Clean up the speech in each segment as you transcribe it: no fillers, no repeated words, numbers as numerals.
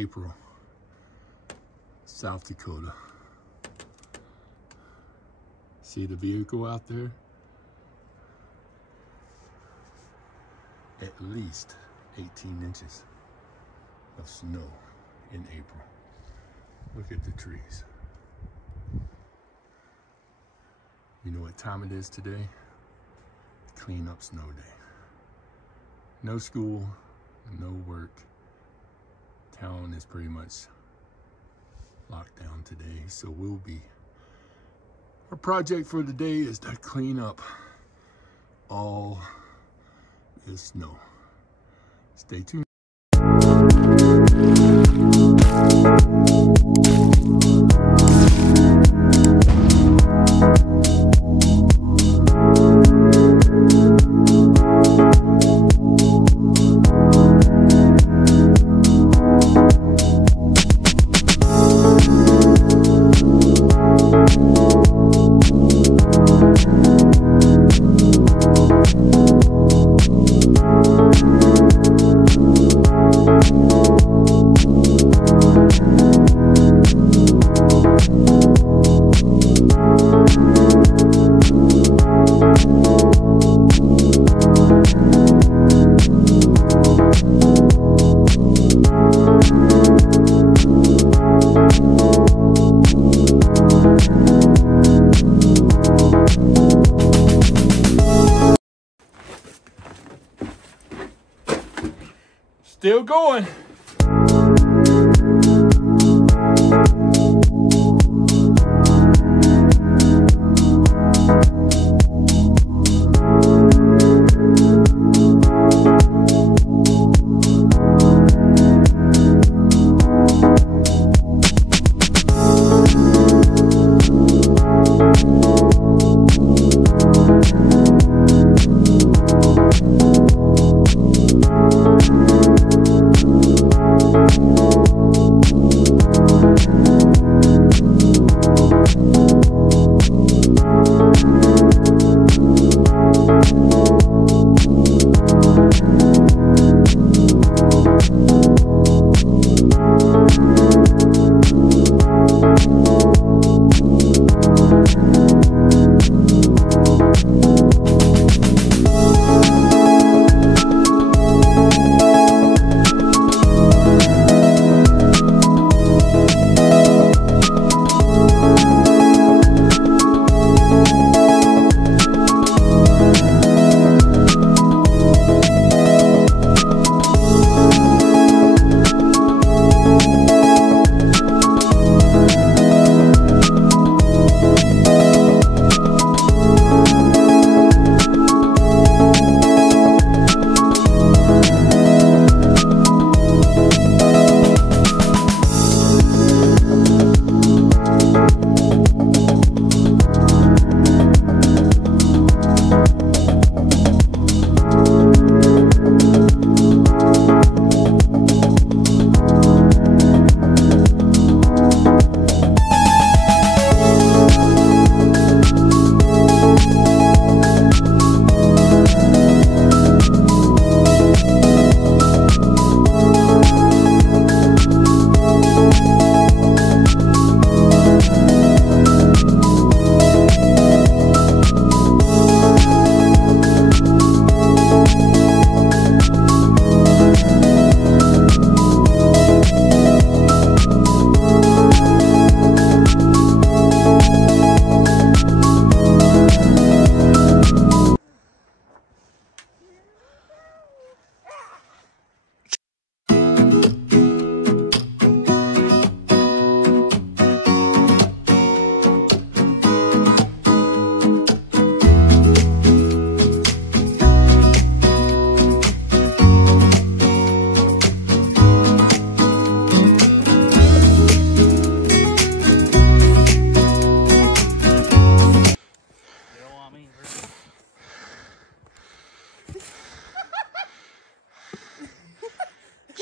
April, South Dakota. See the vehicle out there? At least 18 inches of snow in April. Look at the trees. You know what time it is today? Clean up snow day. No school, no work. Town is pretty much locked down today, so our project for the day is to clean up all this snow. Stay tuned. Still going.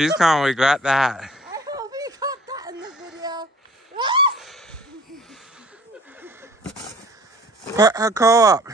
She's gonna regret that. I hope he got that in the video. Put her coat up.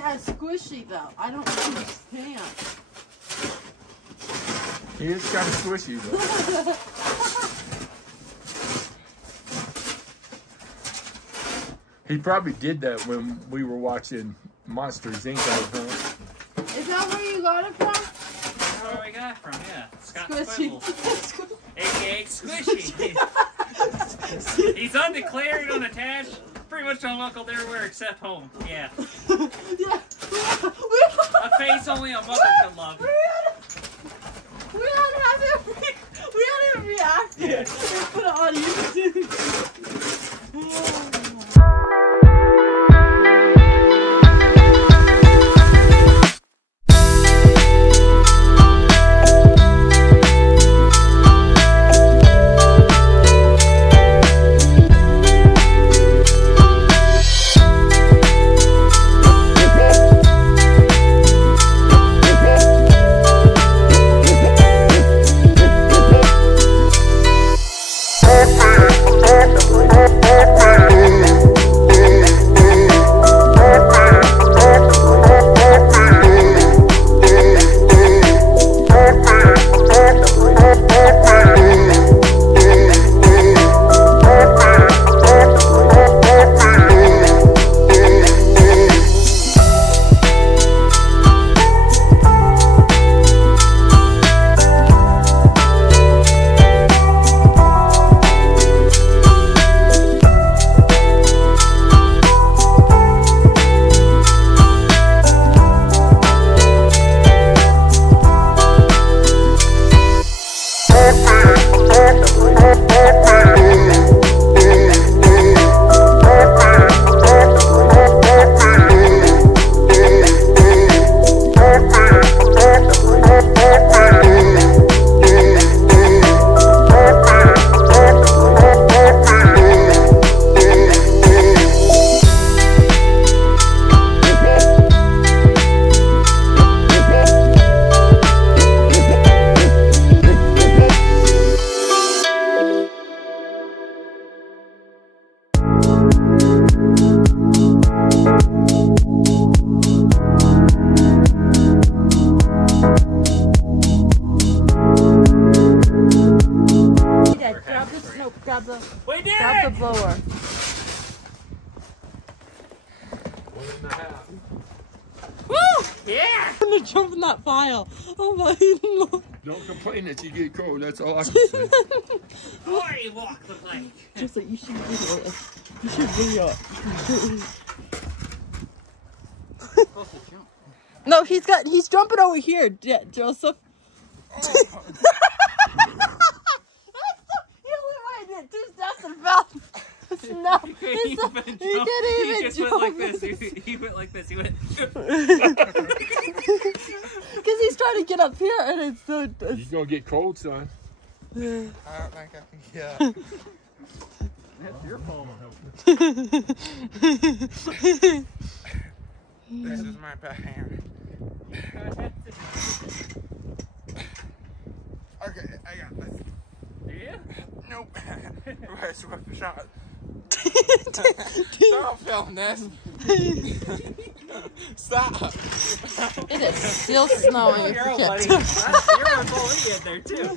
it as squishy though. I don't understand. He is kind of squishy, though. He probably did that when we were watching Monsters Inc. Huh? Is that where you got it from? That's where we got it from, yeah. Scott Squishy. Squivel, a.k.a. Squishy. He's undeclared, unattached, pretty much unlocked everywhere except home. Yeah. Yeah. A face only a mother could love. We had him react. Yeah. We put it on YouTube. Grab the blower. 1.5. Woo! Yeah! I'm gonna jump in that pile. Oh my lord. Don't complain that you get cold. That's all I can say. I walk the plank. Just like you should video it. You should video it. No, he's jumping over here, Joseph. Oh. That's the mouth. No, he didn't even just jump. went like this. He went like this. He went. Because he's trying to get up here, and it's so. You're gonna get cold, son. I don't think I can get. That's your fault. This is my bad hand. Okay, I got this. Yeah? Nope. Right, swap the shot. Stop filming this. Stop. It is still snowing. You're a buddy. You're a bully in there too.